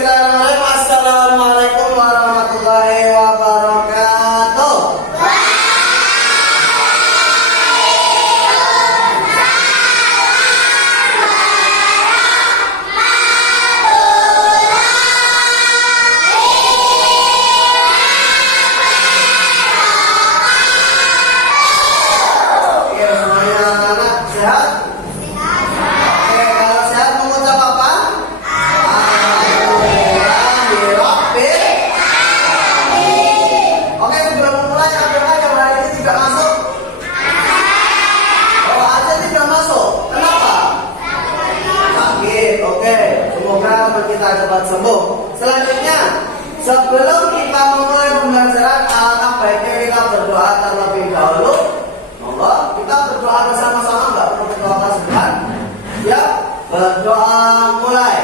Bismillahirrahmanirrahim. Assalamualaikum warahmatullahi wabarakatuh. Kita cepat sembuh. Selanjutnya, sebelum kita memulai pembelajaran, alangkah baiknya kita berdoa terlebih dahulu. Monggo kita berdoa bersama-sama, nggak perlu berdoa keseluruhan. Ya, berdoa mulai.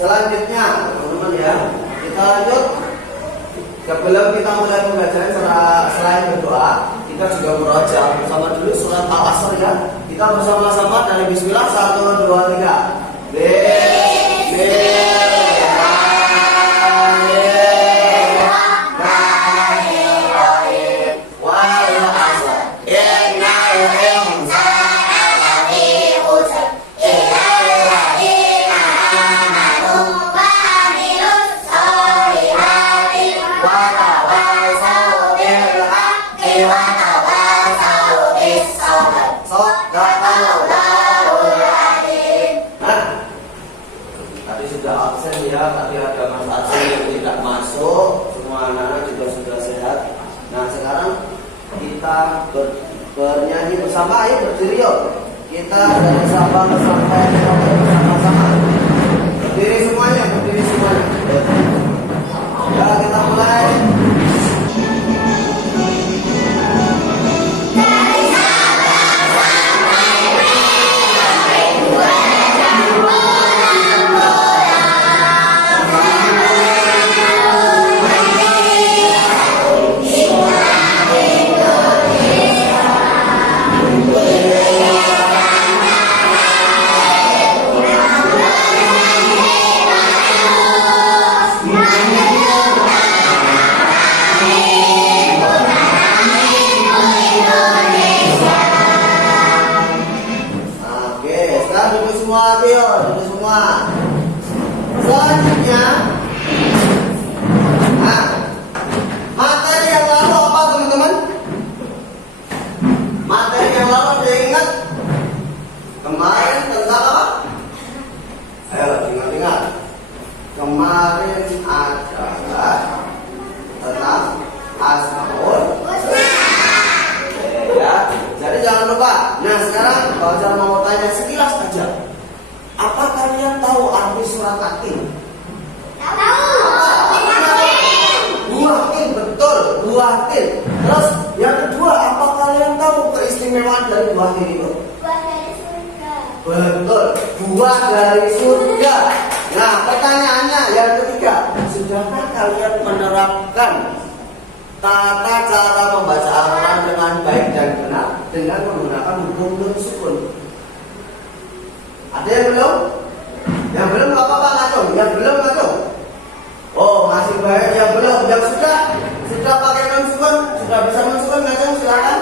Selanjutnya, teman-teman ya, kita lanjut. Sebelum kita mulai pembelajaran, selain berdoa, kita juga meroja bersama dulu surat Al-Asr ya. Kita bersama-sama dari Bismillah 1, 2, 3. Tadi sudah absen ya, tadi ada Mas Aceh yang tidak masuk, semua anak-anak juga sudah sehat. Nah sekarang kita bernyanyi bersama, ayo berdiri yuk. Kita dari Sabang sampai Merauke bersama-sama. Berdiri semuanya, berdiri semuanya. Ya kita mulai. Duduk semua. Selanjutnya, materi yang lalu apa teman-teman? Materi yang lalu ada yang ingat? Kemarin tentang apa? Ayo ingat-ingat. Kemarin adalah tentang Asmaul ya. Jadi jangan lupa. Nah sekarang kalau saya mau tanya sekilas aja. Apa kalian tahu arti surat At-Tin? Tahu. Buah tin, betul, buah tin. Terus yang kedua, apa kalian tahu keistimewaan dari buah tin itu? Buah dari surga. Betul, buah dari surga. Nah, pertanyaannya yang ketiga, sudahkah kalian menerapkan tata cara membaca Al-Quran dengan baik dan benar dengan menggunakan hukum nun sukun? Ada yang belum? Yang belum nggak apa-apa ngacung. Yang belum ngacung. Oh masih banyak yang belum. Yang sudah pakai non sukun, sudah bisa non sukun ngacung silakan.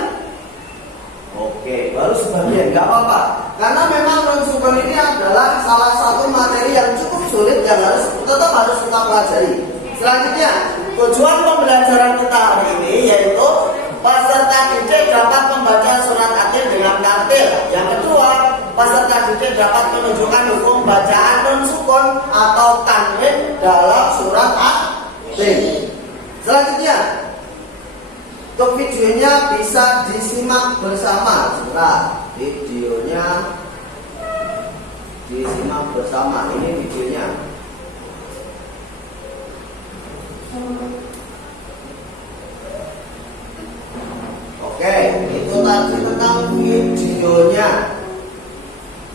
Oke, baru sebagian nggak apa-apa. Karena memang non sukun ini adalah salah satu materi yang cukup sulit yang tetap harus kita pelajari. Selanjutnya, tujuan pembelajaran kita hari ini yaitu peserta didik dapat membaca surat At-Tin dengan tartil. Yang kedua, peserta selanjutnya dapat menunjukkan hukum bacaan non sukun atau tanwin dalam surat At-Tin. Selanjutnya, untuk videonya bisa disimak bersama. Sebentar, videonya disimak bersama. Ini videonya. Oke, itu tadi tentang videonya.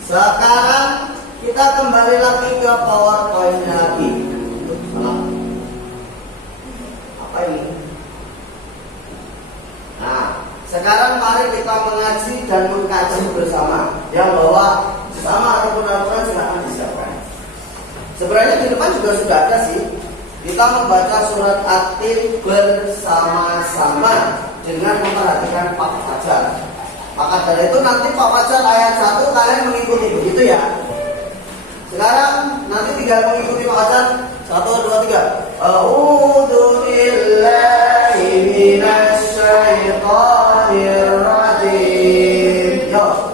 Sekarang kita kembali lagi ke PowerPoint lagi. Apa ini? Nah, sekarang mari kita mengaji dan mengkaji bersama. Yang bahwa sama ataupun aturan silahkan disiapkan. Sebenarnya di depan juga sudah ada sih. Kita membaca surat At-Tin bersama-sama dengan memperhatikan Pak Fajar. Maka dari itu nanti Pak Fajar ayat 1 kalian mengikuti, begitu ya. Sekarang nanti tinggal mengikuti Pak Fajar. 1, 2, 3. A'udzu billahi minasy syaithanir rajim. Yo.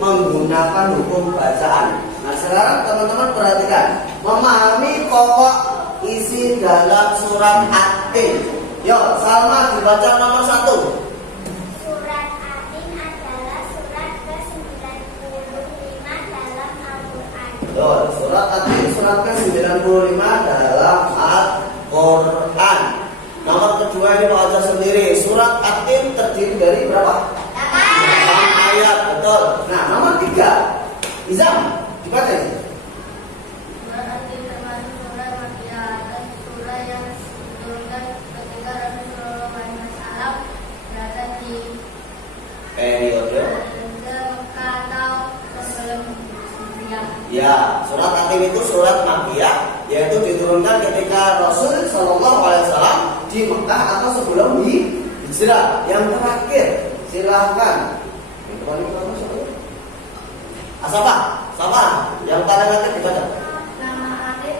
Menggunakan hukum bacaan. Nah, sekarang teman-teman perhatikan, memahami pokok isi dalam surat At-Tin. Yuk, Salma dibaca nomor 1. Surat At-Tin adalah surat ke-95 dalam Al-Quran. Betul, surat At-Tin surat ke-95 dalam Al-Quran. Nomor kedua ini Pak Ajar sendiri. Surat At-Tin terdiri dari berapa? 8 ayat, betul. Nah, nomor 3, Izam, dibaca ini. Surat At-Tin termasuk surah Makkiyah dan surah yang diturunkan ketika Rasulullah SAW berada di periode Mekah atau sebelum Hijriah. Ya, surat At-Tin itu surat Makkiyah, yaitu diturunkan ketika Rasul Shallallahu Alaihi Wasallam di Mekah atau sebelum hijrah. Yang terakhir, silahkan. Siapa? Yang paling akhir dibaca. Nama At-Tin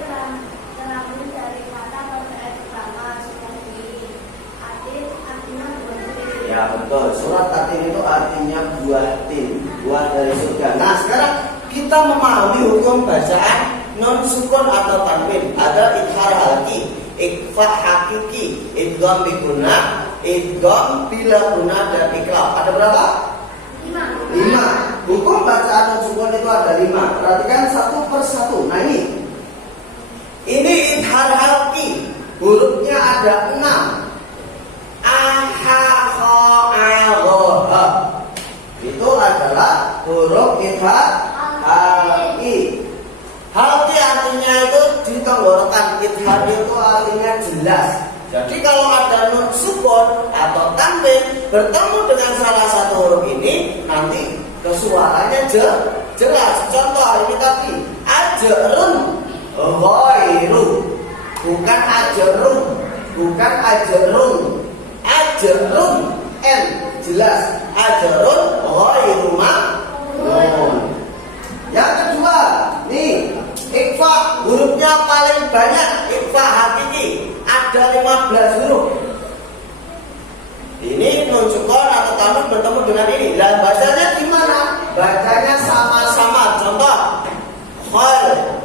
terambil dari kata pada ayat pertama surat ini. At-Tin artinya buah tin. Ya betul, surat At-Tin itu artinya buah tin, buah dari surga. Nah sekarang kita memahami hukum bacaan non sukun atau tanwin. Ada idhar halqi. ikhfa hakiki, idgham bi guna, idgham bila guna dan iklab. Ada berapa? 5. Hukum bacaan nun sukun itu ada 5. Perhatikan satu per satu. Nah ini idhar halki, hurufnya ada 6. Itu adalah huruf idhar halki. Halki artinya itu di tenggorokan, idhar itu artinya jelas. Jadi kalau ada nun sukun atau tanwin bertemu dengan salah satu huruf ini, nanti kesuaranya jelas. Contoh ini tadi ajrun ghairu, bukan ajrun, bukan ajrun, ajrun n jelas, ajrun ghairu mamnun. Yang kedua, nih ikhfa hurufnya paling banyak, ikhfa hakiki ada 15 huruf. Ini nun sukun atau tanwin bertemu dengan ini. Dan bacanya gimana? Bacanya sama-sama. Contoh,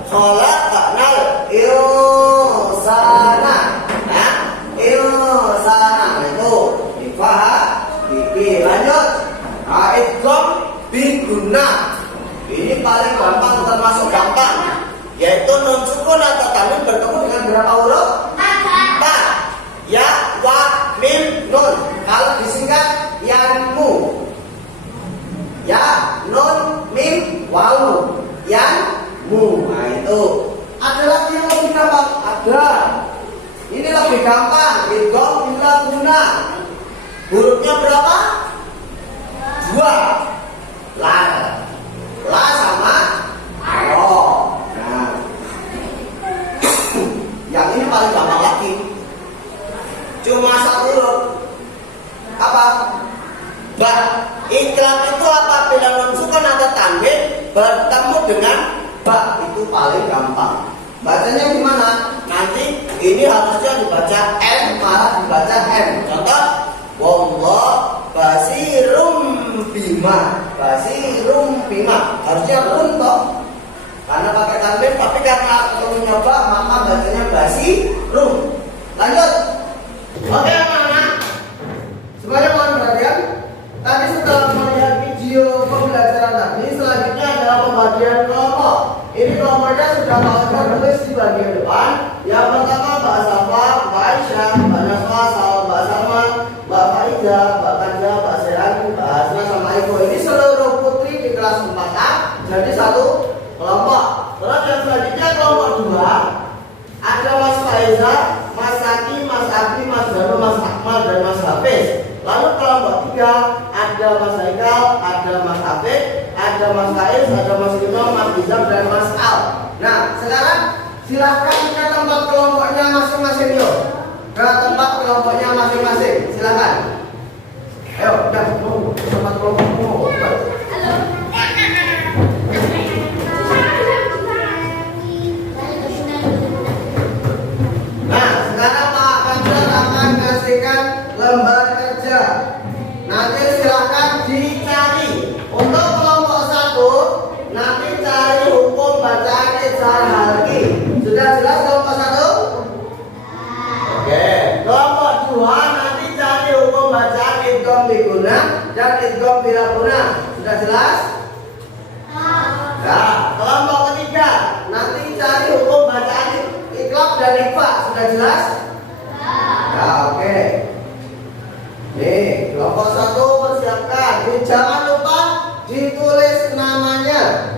khalaqnal insana. Nah, insana itu ikhfa hakiki. Lanjut, idgham bi guna. Ini paling gampang, termasuk gampang, yaitu nun sukun atau tanwin bertemu dengan berapa huruf? 4. Ya, wa, mim, nun. Kalau disingkat yanmu. Ya, nun, mim, wawu. Yanmu. Nah itu. Ada lagi yang lebih gampang? Ada. Ini lebih gampang. Idgham bila guna. Hurufnya berapa? 2. La sama ro. Nah, yang ini paling gampang lagi. Cuma satu huruf. Apa? Ba. Iklab itu apabila nun sukun atau tanwin bertemu dengan ba, itu paling gampang. Bacanya gimana? Nanti ini harusnya dibaca M, malah dibaca M. Contoh, wallah basirum bima, basirum bima, harusnya run toh, karena pakai tanwin, tapi karena untuk mencoba maka bacanya basirum. Lanjut. Oke anak-anak, semuanya mohon perhatian. Tadi setelah melihat video pembelajaran tadi, selanjutnya adalah pembagian kelompok. Ini kelompoknya sudah Pak tulis di bagian depan. Yang pertama Mbak Safa, Mbak Aisyah, Mbak Nasma, Mbak Salma, Mbak Faiza, Mbak Kanja, Mbak Sehan, Mbak Hasna sama Ibu. Ini seluruh putri di kelas 4A. Jadi satu kelompok. Terus yang selanjutnya kelompok 2 ada Mas Faiza, Mas Saki, Mas Abi, Mas Danu, Mas Akmal, dan Mas Hafiz. Lalu kelompok 3 ada Mas Haikal, ada Mas Hafid, ada Mas Faiz, ada Mas Yuno, Mas Izam, dan Mas Al. Nah sekarang silahkan ke tempat kelompoknya masing-masing yuk. Ke tempat kelompoknya masing-masing. Silakan. Ayo, udah ke tempat kelompokmu. Nah, sekarang Pak Kantor akan kasihkan lembar kerja. Nanti silahkan dicari. Untuk kelompok 1, nanti cari hukum bacaan idhar halki. Sudah jelas kelompok 1? Oke. Kelompok 2 nanti cari hukum bacaan idgham bi guna dan idgham bila guna. Sudah jelas? Nah, kelompok 3 nanti cari hukum bacaan iklab dan ikhfa. Sudah jelas? Ya, oke. Nih, kelompok 1 persiapkan. Jangan lupa ditulis namanya.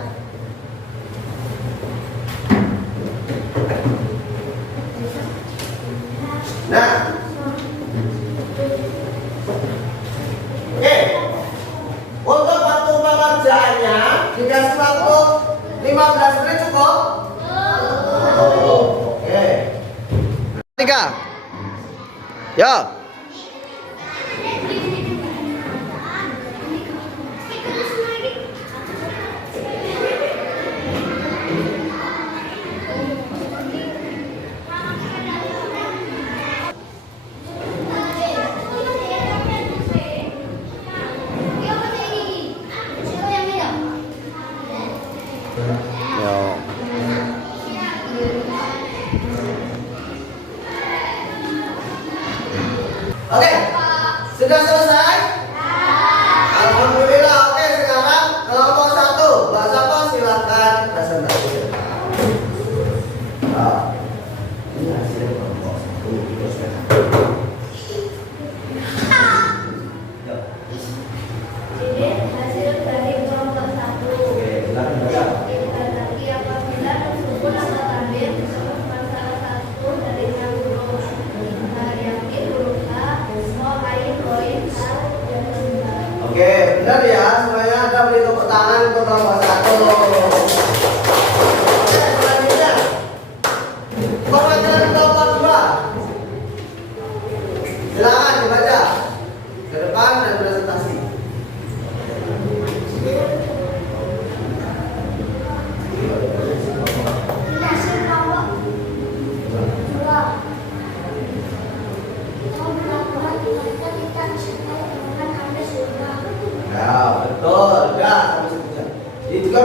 Nah, oke. Untuk waktu pengerjaannya dikasih waktu 15 menit cukup? Oke. 3. Ya.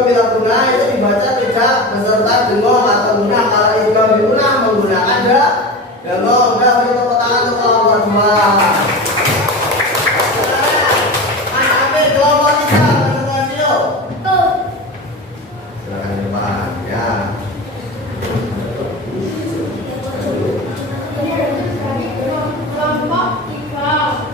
idgham bila guna itu dibaca tidak beserta dengung atau guna. Kalau idgham bila guna menggunakan dengung. Udah beri tepuk tangan untuk kelompok 2. Anak kelompok 3 teman-teman video. Silakan depan ya. Kelompok 3.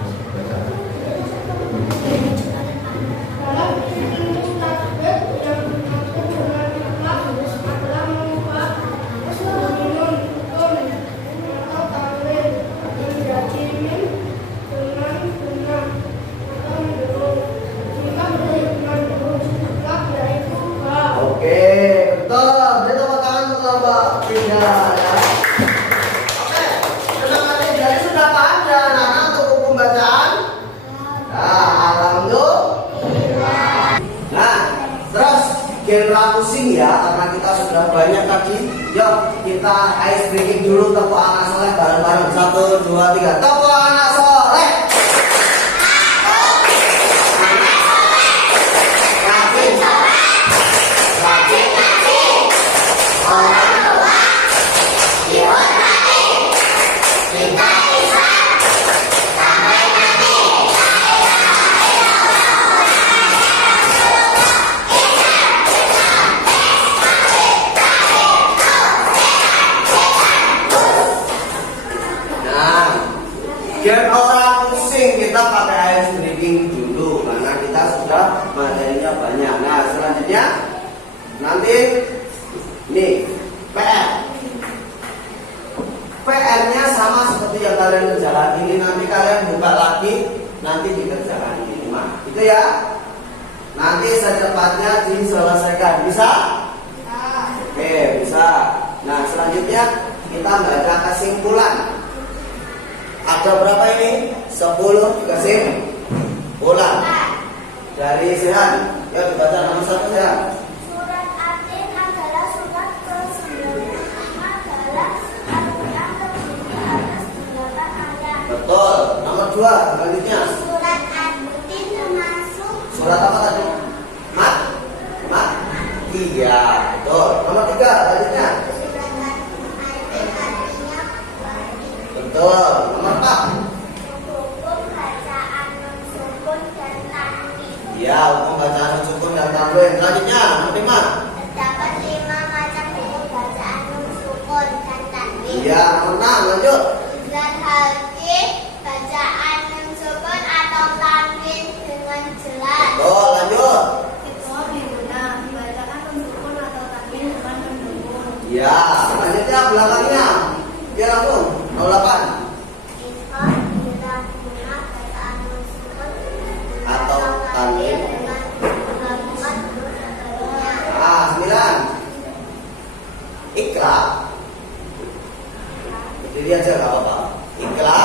Dalam ilmu tajwid yang dimaksud dengan ikhlas adalah mengubah nun, tun atau tanwin menjadi mim dengan guna atau mendurung. Jika mendurung ikhlas yaitu ba. Oke, betul. Beri tepuk tangan untuk kelompok 3 ya. Oke, tenang aja. Jadi sudah paham ya anak-anak untuk hukum bacaan? Nah, alhamdulillah. Nah, terus genre pusing ya, karena kita sudah banyak tadi. Yuk, kita ice breaking dulu. Tepuk anak soleh bareng-bareng. 1, 2, 3. Tepuk anak soleh. Biar orang pusing kita pakai ice breaking dulu karena kita sudah materinya banyak. Nah selanjutnya nanti nih PR-nya sama seperti yang kalian kerjakan ini. Nanti kalian buka lagi, nanti dikerjakan di rumah. Itu ya. Nanti secepatnya diselesaikan. Bisa? Oke, bisa. Nah selanjutnya kita baca kesimpulan. Ada berapa ini? 10 kesimpulan dari Sehan. Ya dibaca nomor 1 ya. Surat Atin adalah surat ke-95 dalam Al-Quran terdiri atas 8 ayat. Betul. Nomor 2 selanjutnya. Surat Ad-Din termasuk Surat apa tadi? Mat? Iya, betul. Nomor 3 selanjutnya. surat Al-Atin artinya bagi. Betul. Nomor 4. Hukum bacaan nun sukun dan tanwin. Iya, hukum bacaan sukun dan tanwin. Selanjutnya, nomor 5. Terdapat 5 macam hukum bacaan nun sukun dan tanwin. Iya, nomor 6. Lanjut. Dan halki bacaan nun sukun atau tanwin dengan jelas. Betul, lanjut. Itu diguna bacaan nun sukun atau tanwin dengan mendukung. Iya, selanjutnya belakangnya. Biar langsung 08. Itu bila guna bacaan nun sukun Atau tanwin. dengan melakukan huruf sebelumnya. Ah, 9. Ikra. Berdiri aja gak apa-apa. Ikra.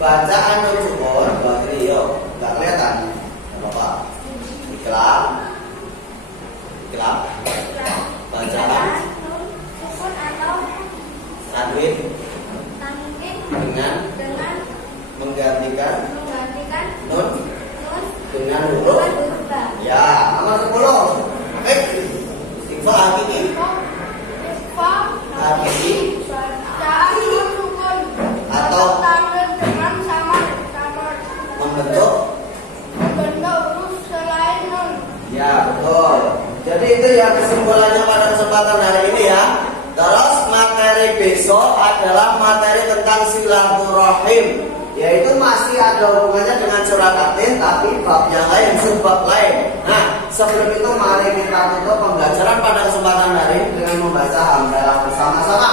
Bacaan nun sukun. Berdiri yuk. Gak kelihatan. Gak apa-apa. Ikra. Bacaan Nun sukun atau tanwin tanwin dengan dengan menggantikan menggantikan nun nun dengan dengan huruf. huruf ba. Ya, nomor 10. Istighfar hakiki. Hakiki Bacaan nun sukun Atau tanwin dengan sama membentuk. huruf selain nun. Ya, betul. Jadi itu ya kesimpulannya pada kesempatan hari ini ya. Terus materi besok adalah materi tentang silaturahim, yaitu masih ada hubungannya dengan surat Atin tapi bab yang lain, subbab lain. Nah, sebelum itu mari kita tutup pembelajaran pada kesempatan hari ini dengan membaca hamdalah bersama-sama.